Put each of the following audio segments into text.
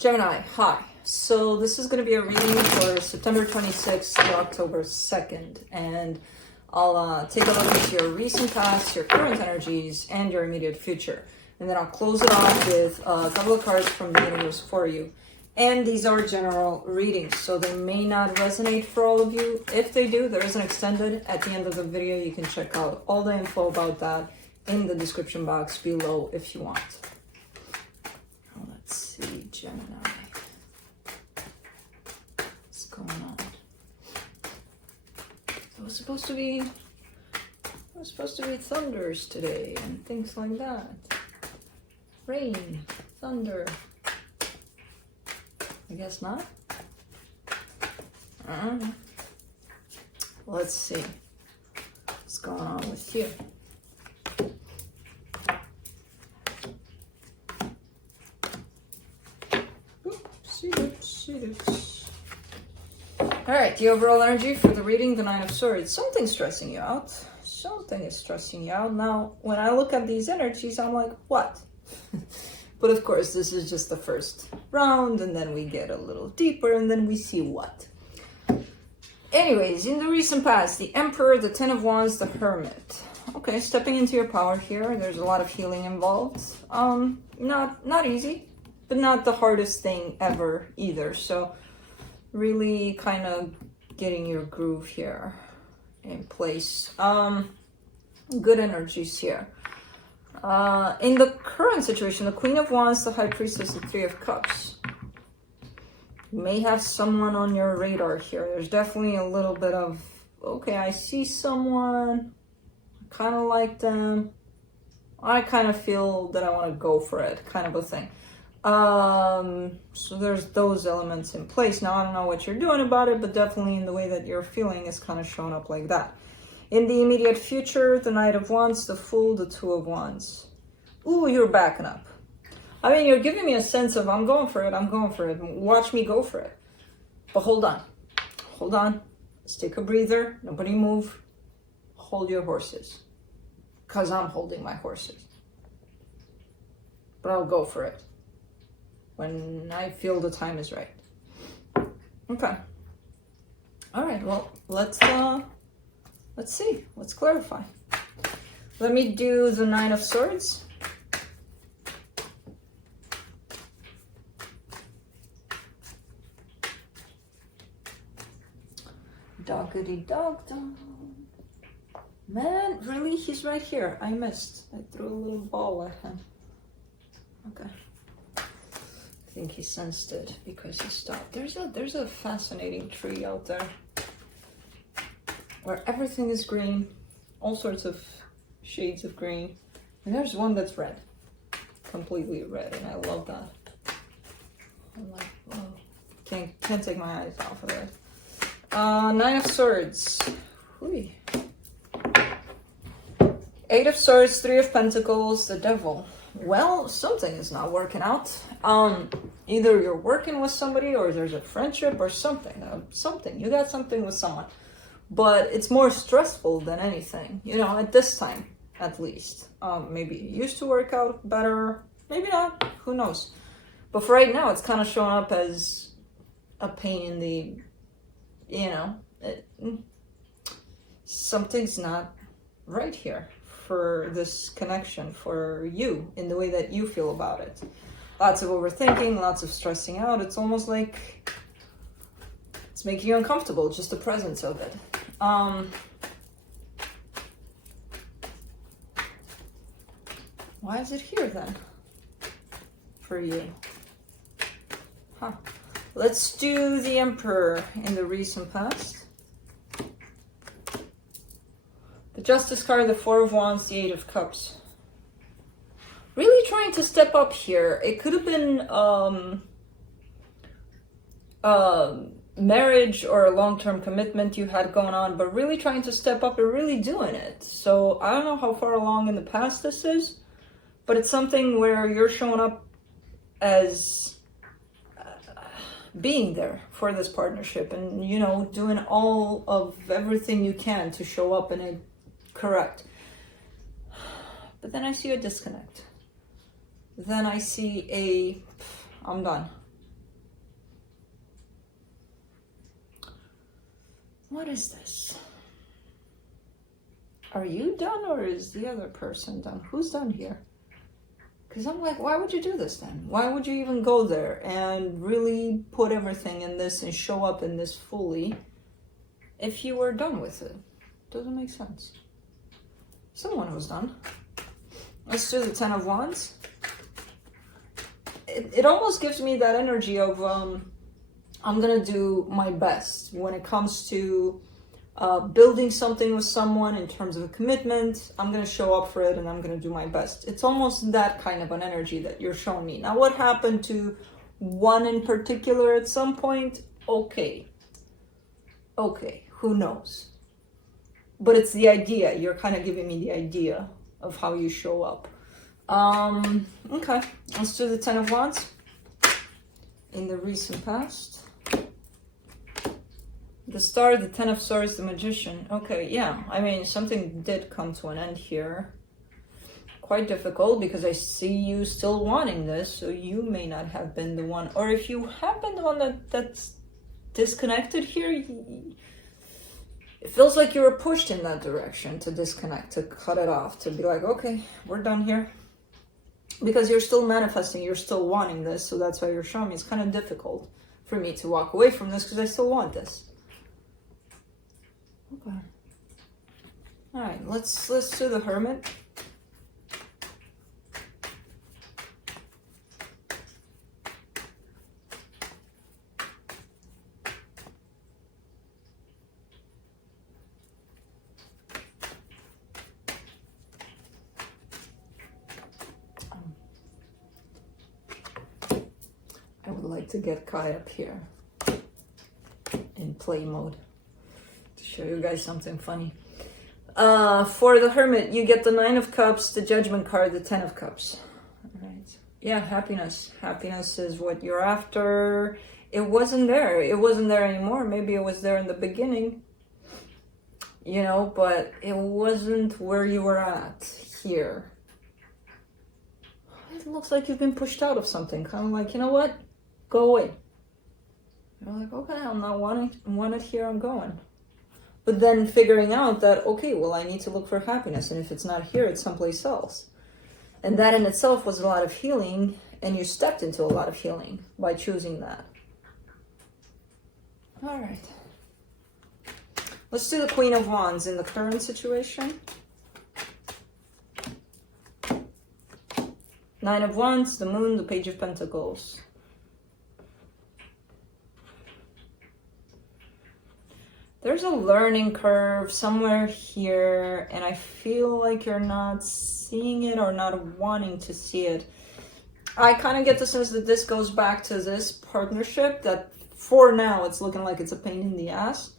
Gemini, hi. So this is going to be a reading for September 26th to October 2nd. And I'll take a look at your recent past, your current energies, and your immediate future. And then I'll close it off with a couple of cards from the universe for you. And these are general readings, so they may not resonate for all of you. If they do, there is an extended at the end of the video. You can check out all the info about that in the description box below if you want. Let's see, Gemini. What's going on? It was supposed to be thunders today and things like that. Rain, thunder. I guess not. Let's see what's going on with you. All right, the overall energy for the reading, the Nine of Swords. Something's stressing you out. Something is stressing you out. Now, when I look at these energies, I'm like, what? But of course, this is just the first round, and then we get a little deeper, and then we see what. Anyways, in the recent past, the Emperor, the Ten of Wands, the Hermit. Okay, stepping into your power here. There's a lot of healing involved. Not easy, but not the hardest thing ever either. So really kind of getting your groove here in place. Good energies here. In the current situation, the Queen of Wands, the High Priestess, the Three of Cups. You may have someone on your radar here. There's definitely a little bit of, okay, I see someone, I kind of like them, I kind of feel that I want to go for it, kind of a thing. So there's those elements in place. Now, I don't know what you're doing about it, but definitely in the way that you're feeling is kind of showing up like that. In the immediate future, the Knight of Wands, the Fool, the Two of Wands. Ooh, you're backing up. I mean, you're giving me a sense of, I'm going for it, watch me go for it. But hold on. Hold on. Let's take a breather. Nobody move. Hold your horses. Because I'm holding my horses. But I'll go for it when I feel the time is right. Okay. All right, well, let's see. Let's clarify. Let me do the Nine of Swords. Doggity dog dog. Man, really? He's right here. I missed. I threw a little ball at him. Okay. I think he sensed it because he stopped. There's a fascinating tree out there where everything is green, all sorts of shades of green. And there's one that's red, completely red, and I love that. I'm like, whoa, can't take my eyes off of it. Nine of Swords. Whee. Eight of Swords, Three of Pentacles, the Devil. Well, something is not working out. Either you're working with somebody, or there's a friendship, or something. You got something with someone. But it's more stressful than anything, you know, at this time, at least. Maybe it used to work out better, maybe not, who knows. But for right now, it's kind of showing up as a pain in the, you know, something's not right here for this connection, for you, in the way that you feel about it. Lots of overthinking, lots of stressing out. It's almost like it's making you uncomfortable, just the presence of it. Why is it here then for you? Huh. Let's do the Emperor in the recent past. The Justice card, the Four of Wands, the Eight of Cups. Really trying to step up here. It could have been marriage or a long-term commitment you had going on, but really trying to step up and really doing it. So I don't know how far along in the past this is, but it's something where you're showing up as being there for this partnership and, you know, doing all of everything you can to show up in it correct. But then I see a disconnect. Then I see I'm done. What is this? Are you done or is the other person done? Who's done here? Because I'm like, why would you do this then? Why would you even go there and really put everything in this and show up in this fully if you were done with it? Doesn't make sense. Someone was done. Let's do the Ten of Wands. It almost gives me that energy of I'm gonna do my best when it comes to building something with someone in terms of a commitment. I'm gonna show up for it and I'm gonna do my best. It's almost that kind of an energy that you're showing me. Now, what happened to one in particular at some point? Okay, who knows? But it's the idea. You're kind of giving me the idea of how you show up. Okay, let's do the Ten of Wands in the recent past. The Star, the Ten of Swords, the Magician. Okay, yeah, I mean, something did come to an end here. Quite difficult because I see you still wanting this, so you may not have been the one. Or if you have been the one that's disconnected here, it feels like you were pushed in that direction to disconnect, to cut it off, to be like, okay, we're done here. Because you're still manifesting, you're still wanting this, so that's why you're showing me. It's kind of difficult for me to walk away from this because I still want this. Okay. All right, let's do the Hermit. I would like to get Kai up here in play mode to show you guys something funny. For the Hermit, you get the Nine of Cups, the Judgment card, the Ten of Cups. All right. Yeah, happiness. Happiness is what you're after. It wasn't there. It wasn't there anymore. Maybe it was there in the beginning, you know, but it wasn't where you were at here. It looks like you've been pushed out of something. Kind of like, you know what? Go away. You're like, okay, I'm not want it here, I'm going. But then figuring out that, okay, well, I need to look for happiness. And if it's not here, it's someplace else. And that in itself was a lot of healing. And you stepped into a lot of healing by choosing that. All right. Let's do the Queen of Wands in the current situation. Nine of Wands, the Moon, the Page of Pentacles. There's a learning curve somewhere here, and I feel like you're not seeing it or not wanting to see it. I kind of get the sense that this goes back to this partnership that for now it's looking like it's a pain in the ass.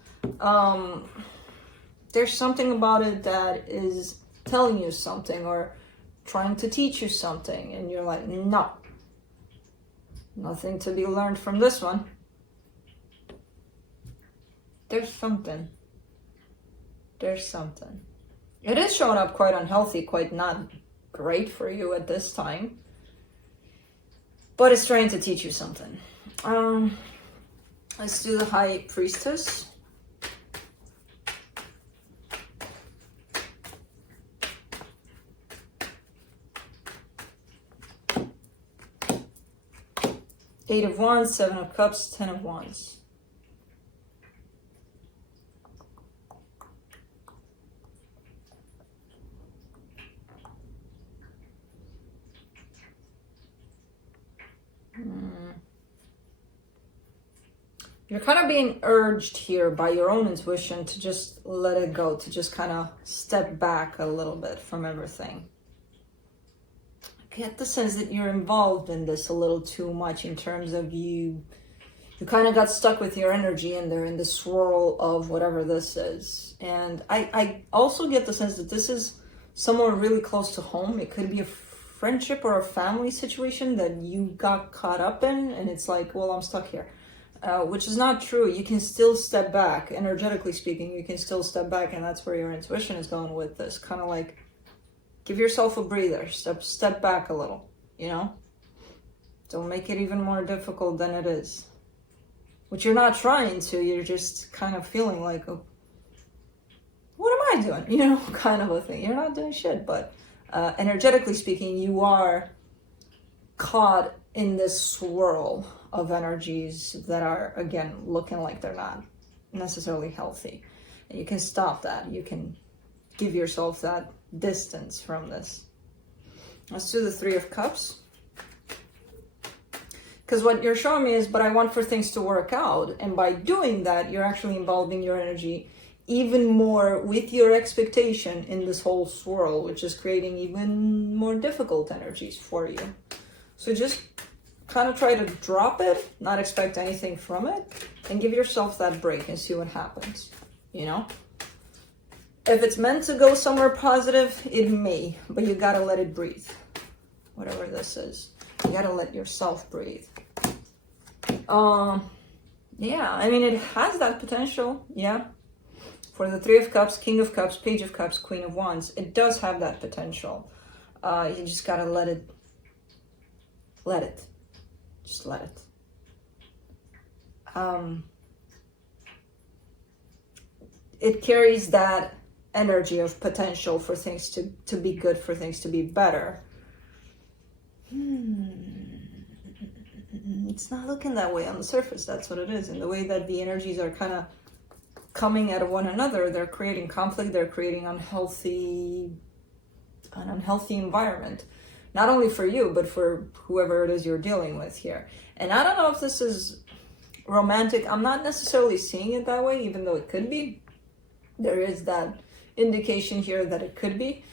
There's something about it that is telling you something or trying to teach you something, and you're like, no, nothing to be learned from this one. There's something. There's something. It is showing up quite unhealthy, quite not great for you at this time. But it's trying to teach you something. Let's do the High Priestess. Eight of Wands, Seven of Cups, Ten of Wands. You're kind of being urged here by your own intuition to just let it go, to just kind of step back a little bit from everything. I get the sense that you're involved in this a little too much in terms of you kind of got stuck with your energy in there in the swirl of whatever this is. And I also get the sense that this is somewhere really close to home. It could be a friendship or a family situation that you got caught up in, and it's like, well, I'm stuck here. Which is not true. You can still step back, energetically speaking, you can still step back, and that's where your intuition is going with this. Kind of like, give yourself a breather, step back a little, you know? Don't make it even more difficult than it is. which you're not trying to, you're just kind of feeling like, oh, what am I doing? You know, kind of a thing. You're not doing shit, but energetically speaking, you are caught in this swirl of energies that are, again, looking like they're not necessarily healthy. And you can stop that. You can give yourself that distance from this. Let's do the Three of Cups. Because what you're showing me is, but I want for things to work out. And by doing that, you're actually involving your energy even more with your expectation in this whole swirl, which is creating even more difficult energies for you. So just kind of try to drop it, not expect anything from it, and give yourself that break and see what happens, you know? If it's meant to go somewhere positive, it may, but you gotta let it breathe. Whatever this is, you gotta let yourself breathe. Yeah, I mean, it has that potential, yeah. For the Three of Cups, King of Cups, Page of Cups, Queen of Wands, it does have that potential. You just gotta let it. Just let it. It carries that energy of potential for things to be good, for things to be better. It's not looking that way on the surface. That's what it is. And the way that the energies are kind of coming at one another, they're creating conflict, they're creating an unhealthy environment. Not only for you, but for whoever it is you're dealing with here. And I don't know if this is romantic. I'm not necessarily seeing it that way, even though it could be. There is that indication here that it could be.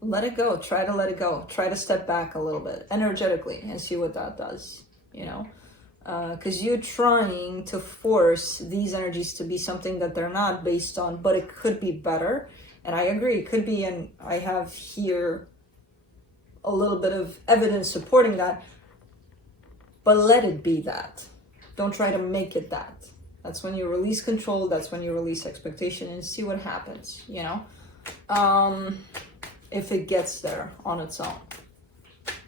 Let it go. Try to let it go. Try to step back a little bit energetically and see what that does, you know? Because you're trying to force these energies to be something that they're not based on, but it could be better. And I agree, it could be, and I have here a little bit of evidence supporting that, but let it be that. Don't try to make it that. That's when you release control, that's when you release expectation and see what happens, you know? If it gets there on its own.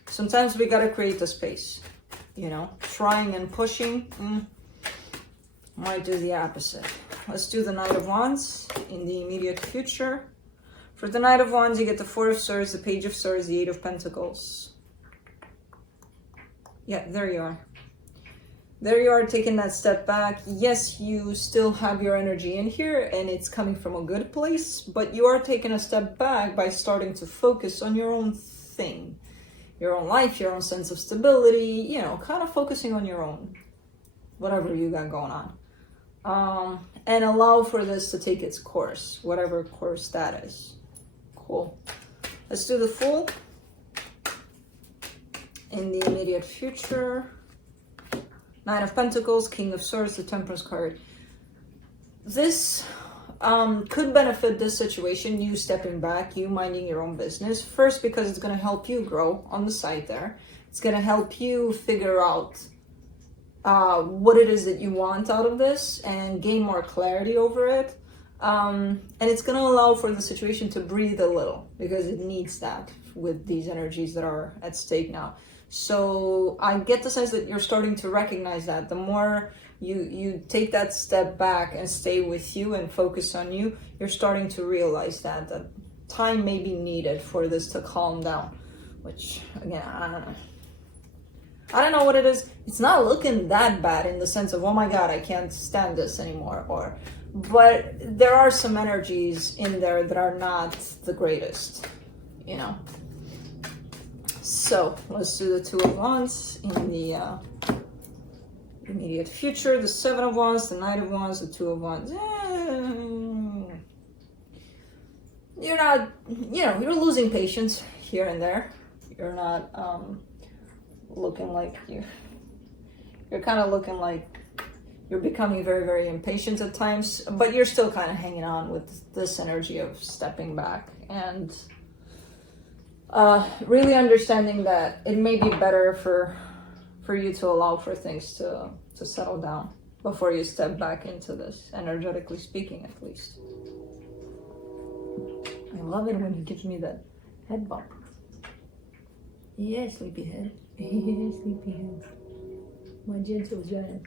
Sometimes we gotta create the space. You know, trying and pushing might do the opposite. Let's do the Knight of Wands in the immediate future. For the Knight of Wands, you get the Four of Swords, the Page of Swords, the Eight of Pentacles. Yeah, there you are. There you are, taking that step back. Yes, you still have your energy in here and it's coming from a good place, but you are taking a step back by starting to focus on your own thing. Your own life, your own sense of stability, you know, kind of focusing on your own, whatever you got going on. And allow for this to take its course, whatever course that is. Cool. Let's do the Fool in the immediate future. Nine of Pentacles, King of Swords, the Temperance card. This could benefit this situation, you stepping back, you minding your own business. First, because it's going to help you grow on the side there. It's going to help you figure out what it is that you want out of this and gain more clarity over it. And it's going to allow for the situation to breathe a little because it needs that with these energies that are at stake now. So I get the sense that you're starting to recognize that. The more you take that step back and stay with you and focus on you, you're starting to realize that time may be needed for this to calm down. Which, again, I don't know. I don't know what it is. It's not looking that bad in the sense of, oh my God, I can't stand this anymore. But there are some energies in there that are not the greatest, you know. So let's do the Two of Wands in the immediate future, the Seven of Wands, the Knight of Wands, the Two of Wands. You're not, you know, you're losing patience here and there. You're not looking like you're kind of looking like you're becoming very, very impatient at times, but you're still kind of hanging on with this energy of stepping back and really understanding that it may be better for you to allow for things to settle down before you step back into this, energetically speaking, at least. I love it when he gives me that head bump. Yeah, sleepyhead. Yeah, sleepyhead. My gentle giant.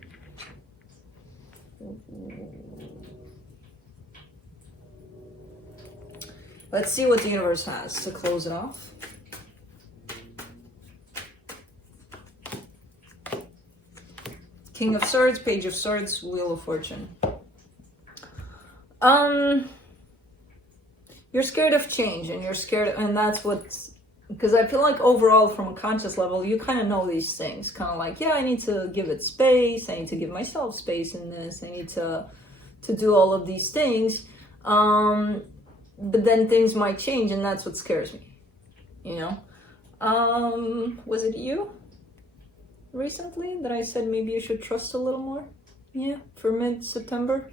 Let's see what the universe has to close it off. King of Swords, Page of Swords, Wheel of Fortune. You're scared of change, and you're scared, and that's what's, because I feel like overall from a conscious level, you kind of know these things, kind of like, yeah, I need to give it space, I need to give myself space in this, I need to do all of these things, but then things might change, and that's what scares me, you know? Was it you recently that I said maybe you should trust a little more? Yeah, for mid-September?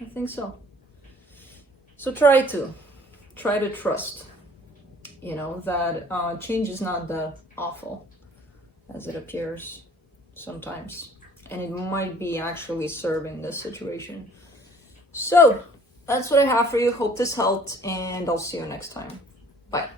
I think so. So try to trust, you know, that change is not that awful as it appears sometimes. And it might be actually serving this situation. So that's what I have for you. Hope this helped, and I'll see you next time. Bye.